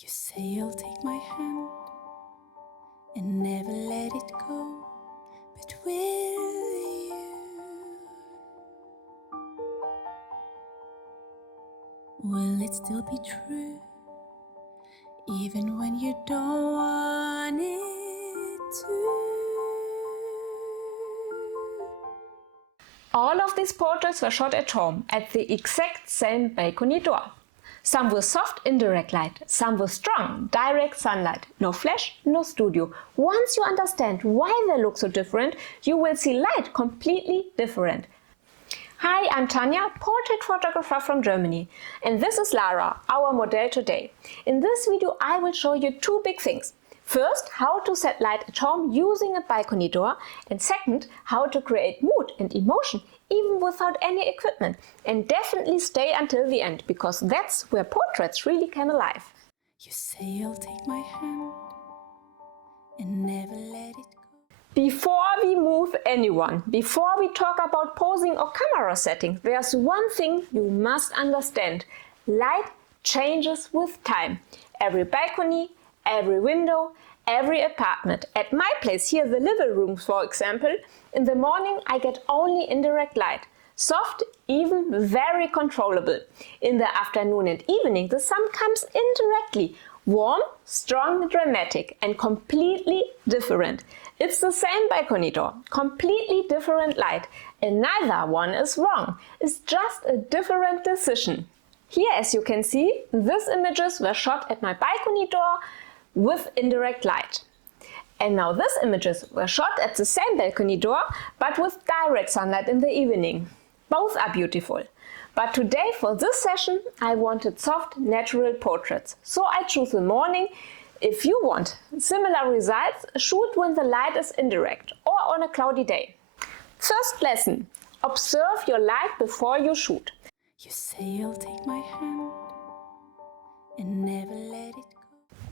You say you'll take my hand and never let it go, but will you? Will it still be true, even when you don't want it to? All of these portraits were shot at home, at the exact same balcony door. Some with soft indirect light, some with strong direct sunlight. No flash, no studio. Once you understand why they look so different, you will see light completely different. Hi, I'm Tanja, portrait photographer from Germany. And this is Lara, our model today. In this video I will show you two big things. First, how to set light at home using a balcony door, and second, how to create mood and emotion even without any equipment. And definitely stay until the end, because that's where portraits really come alive. You say you'll take my hand and never let it go. Before we move anyone, before we talk about posing or camera setting, there's one thing you must understand. Light changes with time. Every balcony, every window, every apartment. At my place here, the living room for example, in the morning I get only indirect light. Soft, even very controllable. In the afternoon and evening the sun comes indirectly. Warm, strong, dramatic and completely different. It's the same balcony door, completely different light, and neither one is wrong. It's just a different decision. Here, as you can see, these images were shot at my balcony door with indirect light. And now these images were shot at the same balcony door, but with direct sunlight in the evening. Both are beautiful. But today, for this session, I wanted soft, natural portraits. So I choose the morning. If you want similar results, shoot when the light is indirect or on a cloudy day. First lesson: observe your light before you shoot. You say you'll take my hand and never let it go.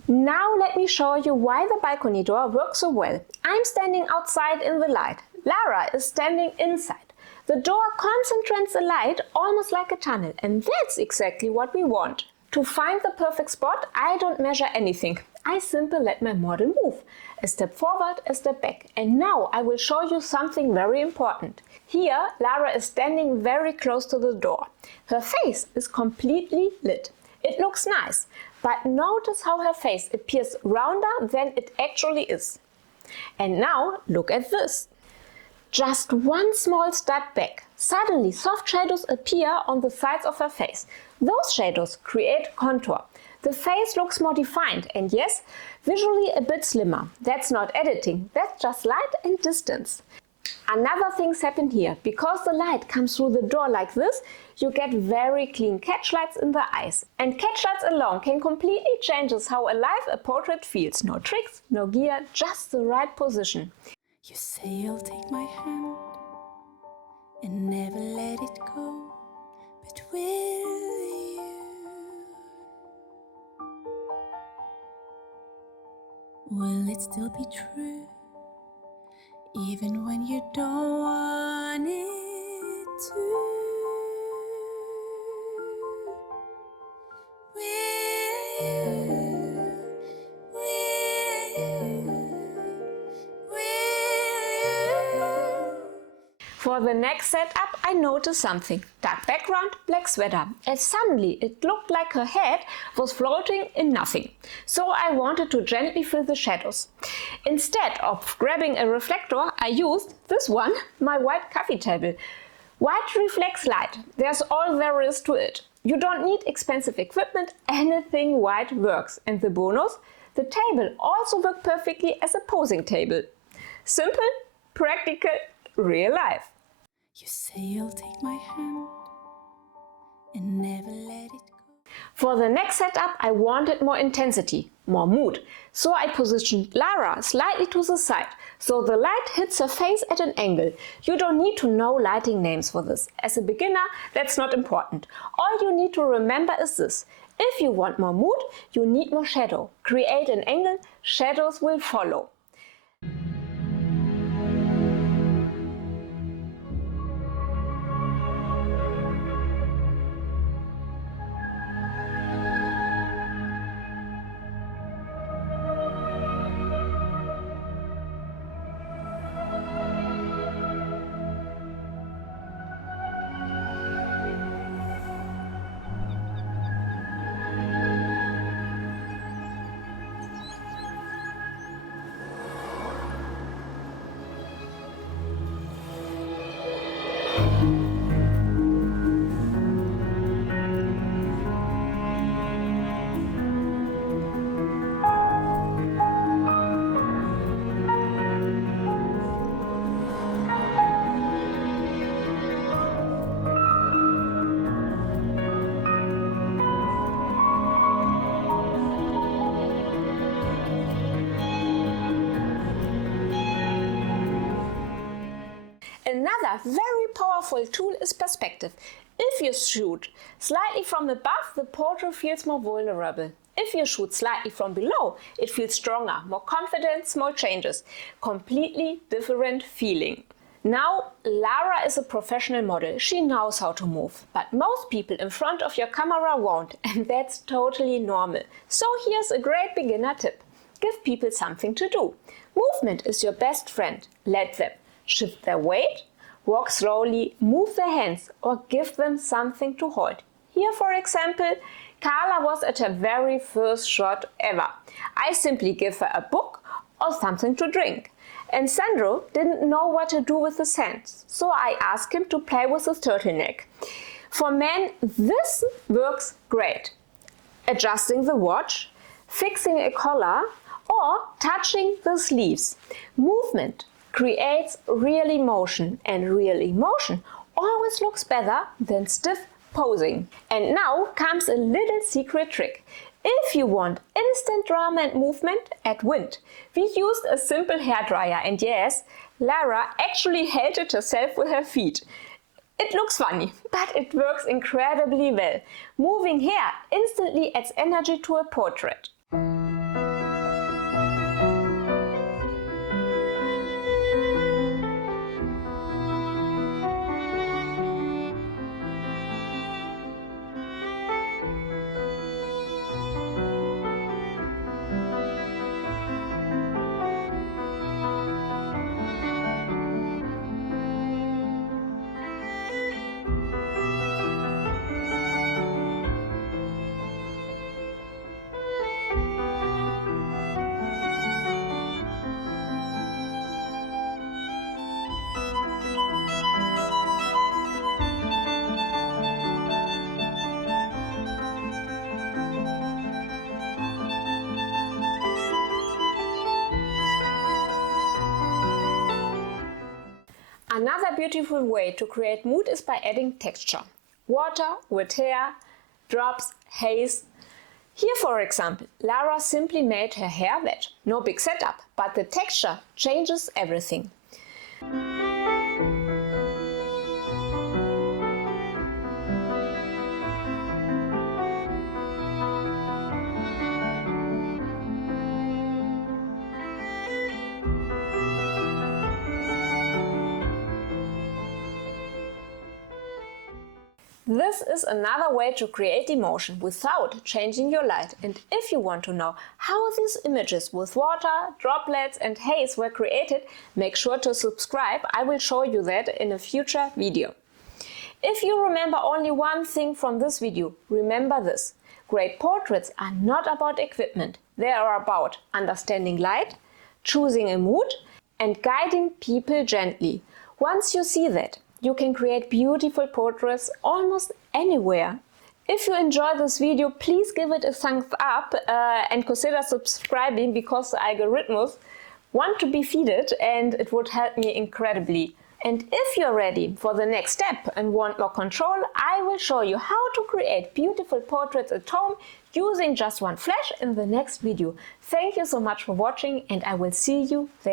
Now let me show you why the balcony door works so well. I'm standing outside in the light. Lara is standing inside. The door concentrates the light almost like a tunnel, and that's exactly what we want. To find the perfect spot, I don't measure anything. I simply let my model move. A step forward, a step back. And now I will show you something very important. Here, Lara is standing very close to the door. Her face is completely lit. It looks nice, but notice how her face appears rounder than it actually is. And now look at this. Just one small step back. Suddenly soft shadows appear on the sides of her face. Those shadows create contour. The face looks more defined and yes, visually a bit slimmer. That's not editing, that's just light and distance. Another thing's happened here. Because the light comes through the door like this, you get very clean catchlights in the eyes. And catchlights alone can completely change how alive a portrait feels. No tricks, no gear, just the right position. You say you'll take my hand and never let it go, but will you? Will it still be true, even when you don't want it to? Will you? Will you? Will you? For the next setup, I noticed something. Dark background, black sweater. And suddenly it looked like her head was floating in nothing. So I wanted to gently fill the shadows. Instead of grabbing a reflector, I used this one, my white coffee table. White reflects light. There's all there is to it. You don't need expensive equipment, anything white works. And the bonus? The table also worked perfectly as a posing table. Simple, practical, real life. You say you'll take my hand and never let it go. For the next setup, I wanted more intensity, more mood. So I positioned Lara slightly to the side, so the light hits her face at an angle. You don't need to know lighting names for this. As a beginner, that's not important. All you need to remember is this. If you want more mood, you need more shadow. Create an angle, shadows will follow. Another very powerful tool is perspective. If you shoot slightly from above, the portrait feels more vulnerable. If you shoot slightly from below, it feels stronger, more confident, small changes. Completely different feeling. Now, Lara is a professional model. She knows how to move, but most people in front of your camera won't, and that's totally normal. So here's a great beginner tip. Give people something to do. Movement is your best friend. Let them shift their weight, walk slowly, move their hands, or give them something to hold. Here, for example, Carla was at her very first shot ever. I simply give her a book or something to drink. And Sandro didn't know what to do with his hands, so I asked him to play with his turtleneck. For men, this works great. Adjusting the watch, fixing a collar, or touching the sleeves. Movement creates real emotion, and real emotion always looks better than stiff posing. And now comes a little secret trick. If you want instant drama and movement, add wind. We used a simple hairdryer, and yes, Lara actually held it herself with her feet. It looks funny, but it works incredibly well. Moving hair instantly adds energy to a portrait. Another beautiful way to create mood is by adding texture. Water, wet hair, drops, haze. Here, for example, Lara simply made her hair wet. No big setup, but the texture changes everything. This is another way to create emotion without changing your light. And if you want to know how these images with water, droplets and haze were created, make sure to subscribe. I will show you that in a future video. If you remember only one thing from this video, remember this. Great portraits are not about equipment. They are about understanding light, choosing a mood, and guiding people gently. Once you see that, you can create beautiful portraits almost anywhere. If you enjoy this video, please give it a thumbs up and consider subscribing, because the algorithms want to be feeded and it would help me incredibly. And if you're ready for the next step and want more control, I will show you how to create beautiful portraits at home using just one flash in the next video. Thank you so much for watching, and I will see you there.